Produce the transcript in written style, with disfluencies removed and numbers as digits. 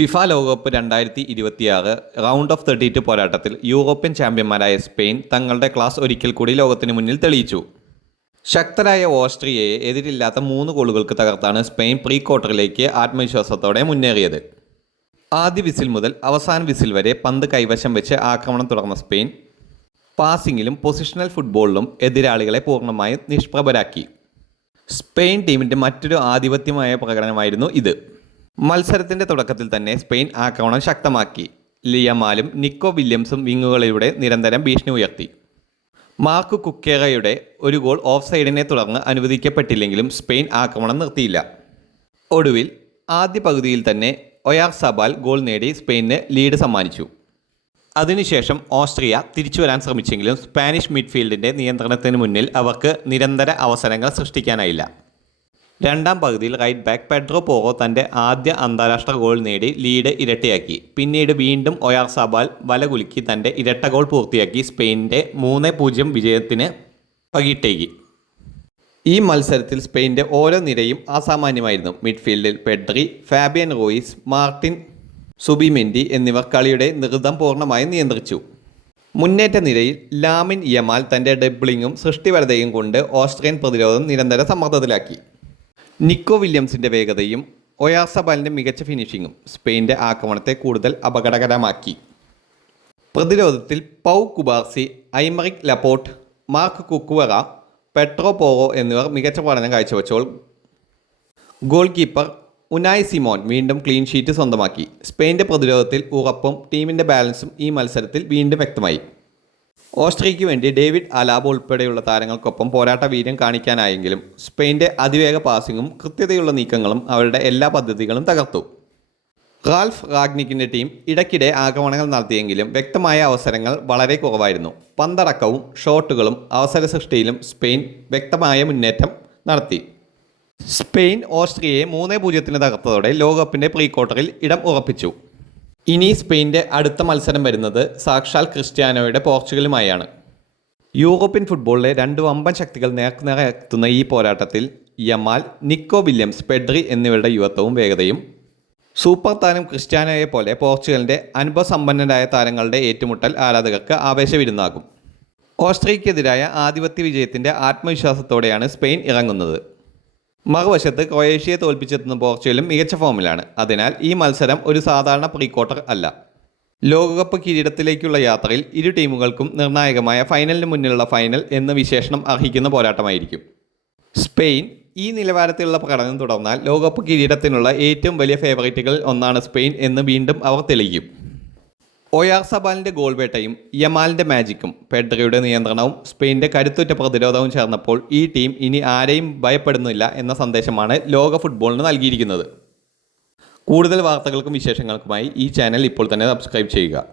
FIFA ലോകകപ്പ് 2026 round of 32 പോരാട്ടത്തിൽ European ചാമ്പ്യന്മാരായ സ്പെയിൻ തങ്ങളുടെ ക്ലാസ് ഒരിക്കൽ കൂടി ലോകത്തിന് മുന്നിൽ തെളിയിച്ചു. ശക്തരായ ഓസ്ട്രിയയെ എതിരില്ലാത്ത 3 ഗോളുകൾക്ക് തകർത്താണ് സ്പെയിൻ പ്രീ ക്വാർട്ടറിലേക്ക് ആത്മവിശ്വാസത്തോടെ മുന്നേറിയത്. ആദ്യ വിസിൽ മുതൽ അവസാന വിസിൽ വരെ പന്ത് കൈവശം വെച്ച് ആക്രമണം തുടർന്ന സ്പെയിൻ പാസിങ്ങിലും പൊസിഷണൽ ഫുട്ബോളിലും എതിരാളികളെ പൂർണ്ണമായും നിഷ്പ്രഭരാക്കി. സ്പെയിൻ ടീമിൻ്റെ മറ്റൊരു ആധിപത്യമായ പ്രകടനമായിരുന്നു ഇത്. മത്സരത്തിൻ്റെ തുടക്കത്തിൽ തന്നെ സ്പെയിൻ ആക്രമണം ശക്തമാക്കി. ലിയമാലും നിക്കോ വില്യംസും വിങ്ങുകളിലൂടെ നിരന്തരം ഭീഷണി ഉയർത്തി. മാർക്ക് കുക്കേറയുടെ ഒരു ഗോൾ ഓഫ് സൈഡിനെ തുടർന്ന് അനുവദിക്കപ്പെട്ടില്ലെങ്കിലും സ്പെയിൻ ആക്രമണം നിർത്തിയില്ല. ഒടുവിൽ ആദ്യ പകുതിയിൽ തന്നെ ഒയാർസാബാൽ ഗോൾ നേടി സ്പെയിനിന് ലീഡ് സമ്മാനിച്ചു. അതിനുശേഷം ഓസ്ട്രിയ തിരിച്ചുവരാൻ ശ്രമിച്ചെങ്കിലും സ്പാനിഷ് മിഡ്ഫീൽഡിൻ്റെ നിയന്ത്രണത്തിന് മുന്നിൽ അവർക്ക് നിരന്തര അവസരങ്ങൾ സൃഷ്ടിക്കാനായില്ല. രണ്ടാം പകുതിയിൽ റൈറ്റ് ബാക്ക് പെഡ്രോ പോറോ തൻ്റെ ആദ്യ അന്താരാഷ്ട്ര ഗോൾ നേടി ലീഡ് ഇരട്ടിയാക്കി. പിന്നീട് വീണ്ടും ഒയാർസാബാൽ വലകുലുക്കി തൻ്റെ ഇരട്ട ഗോൾ പൂർത്തിയാക്കി സ്പെയിനിൻ്റെ 3-0 വിജയത്തിന് പകിട്ടേകി. ഈ മത്സരത്തിൽ സ്പെയിനിൻ്റെ ഓരോ നിരയും അസാമാന്യമായിരുന്നു. മിഡ്ഫീൽഡിൽ Pedri, Fabian Ruiz, Martin Zubimendi എന്നിവർ കളിയുടെ നൃത്തം പൂർണ്ണമായും നിയന്ത്രിച്ചു. മുന്നേറ്റ നിരയിൽ ലാമിൻ യമാൽ തൻ്റെ ഡ്രിബ്ലിങ്ങും സൃഷ്ടിപരതയും കൊണ്ട് ഓസ്ട്രിയൻ പ്രതിരോധം നിരന്തര സമ്മർദ്ദത്തിലാക്കി. നിക്കോ വില്യംസിൻ്റെ വേഗതയും ഒയാർസബാലിൻ്റെ മികച്ച ഫിനിഷിങ്ങും സ്പെയിൻ്റെ ആക്രമണത്തെ കൂടുതൽ അപകടകരമാക്കി. പ്രതിരോധത്തിൽ Pau Cubarsi, Aymeric Laporte, Marc Cucurella, Pedro Porro എന്നിവർ മികച്ച പഠനം കാഴ്ചവെച്ചപ്പോൾ ഗോൾ കീപ്പർ ഉനായ് സിമോൻ വീണ്ടും ക്ലീൻ ഷീറ്റ് സ്വന്തമാക്കി. സ്പെയിൻ്റെ പ്രതിരോധത്തിൽ ഉറപ്പും ടീമിൻ്റെ ബാലൻസും ഈ മത്സരത്തിൽ വീണ്ടും വ്യക്തമായി. ഓസ്ട്രിയയ്ക്ക് വേണ്ടി ഡേവിഡ് അലാബ ഉൾപ്പെടെയുള്ള താരങ്ങൾക്കൊപ്പം പോരാട്ട വീര്യം കാണിക്കാനായെങ്കിലും സ്പെയിൻ്റെ അതിവേഗ പാസിങ്ങും കൃത്യതയുള്ള നീക്കങ്ങളും അവരുടെ എല്ലാ പദ്ധതികളും തകർത്തു. റാൽഫ് റാഗ്നിക്കിൻ്റെ ടീം ഇടയ്ക്കിടെ ആക്രമണങ്ങൾ നടത്തിയെങ്കിലും വ്യക്തമായ അവസരങ്ങൾ വളരെ കുറവായിരുന്നു. പന്തടക്കവും ഷോട്ടുകളും അവസര സൃഷ്ടിയിലും സ്പെയിൻ വ്യക്തമായ മുന്നേറ്റം നടത്തി. സ്പെയിൻ ഓസ്ട്രിയയെ 3-0 തകർത്തതോടെ ലോകകപ്പിൻ്റെ പ്രീ ക്വാർട്ടറിൽ ഇടം ഉറപ്പിച്ചു. ഇനി സ്പെയിൻ്റെ അടുത്ത മത്സരം വരുന്നത് സാക്ഷാൽ ക്രിസ്ത്യാനോയുടെ പോർച്ചുഗലുമായാണ്. യൂറോപ്യൻ ഫുട്ബോളിലെ 2 വമ്പൻ ശക്തികൾ നേർക്കുനേരെ എത്തുന്ന ഈ പോരാട്ടത്തിൽ യമാൽ, നിക്കോ വില്യംസ്, പെഡ്രി എന്നിവരുടെ യുവത്വവും വേഗതയും സൂപ്പർ താരം ക്രിസ്ത്യാനോയെ പോലെ പോർച്ചുഗലിൻ്റെ അനുഭവസമ്പന്നരായ താരങ്ങളുടെ ഏറ്റുമുട്ടൽ ആരാധകർക്ക് ആവേശവിരുന്നാകും. ഓസ്ട്രിയയ്ക്കെതിരായ ആധിപത്യ വിജയത്തിൻ്റെ ആത്മവിശ്വാസത്തോടെയാണ് സ്പെയിൻ ഇറങ്ങുന്നത്. മറുവശത്ത് ക്രൊയേഷ്യയെ തോൽപ്പിച്ചെത്തുന്ന പോർച്ചുഗലും മികച്ച ഫോമിലാണ്. അതിനാൽ ഈ മത്സരം ഒരു സാധാരണ പ്രീ ക്വാർട്ടർ അല്ല. ലോകകപ്പ് കിരീടത്തിലേക്കുള്ള യാത്രയിൽ ഇരു ടീമുകൾക്കും നിർണായകമായ ഫൈനലിന് മുന്നിലുള്ള ഫൈനൽ എന്ന വിശേഷണം അർഹിക്കുന്ന പോരാട്ടമായിരിക്കും. സ്പെയിൻ ഈ നിലവാരത്തിലുള്ള പ്രകടനം തുടർന്നാൽ ലോകകപ്പ് കിരീടത്തിനുള്ള ഏറ്റവും വലിയ ഫേവറേറ്റുകളിൽ ഒന്നാണ് സ്പെയിൻ എന്ന് വീണ്ടും അവർ തെളിയിക്കും. ഒയാർസബാലിൻ്റെ ഗോൾ വേട്ടയും യമാലിൻ്റെ മാജിക്കും പെഡ്രിയുടെ നിയന്ത്രണവും സ്പെയിൻ്റെ കരുത്തുറ്റ പ്രതിരോധവും ചേർന്നപ്പോൾ ഈ ടീം ഇനി ആരെയും ഭയപ്പെടുന്നില്ല എന്ന സന്ദേശമാണ് ലോക ഫുട്ബോളിന് നൽകിയിരിക്കുന്നത്. കൂടുതൽ വാർത്തകൾക്കും വിശേഷങ്ങൾക്കുമായി ഈ ചാനൽ ഇപ്പോൾ തന്നെ സബ്സ്ക്രൈബ് ചെയ്യുക.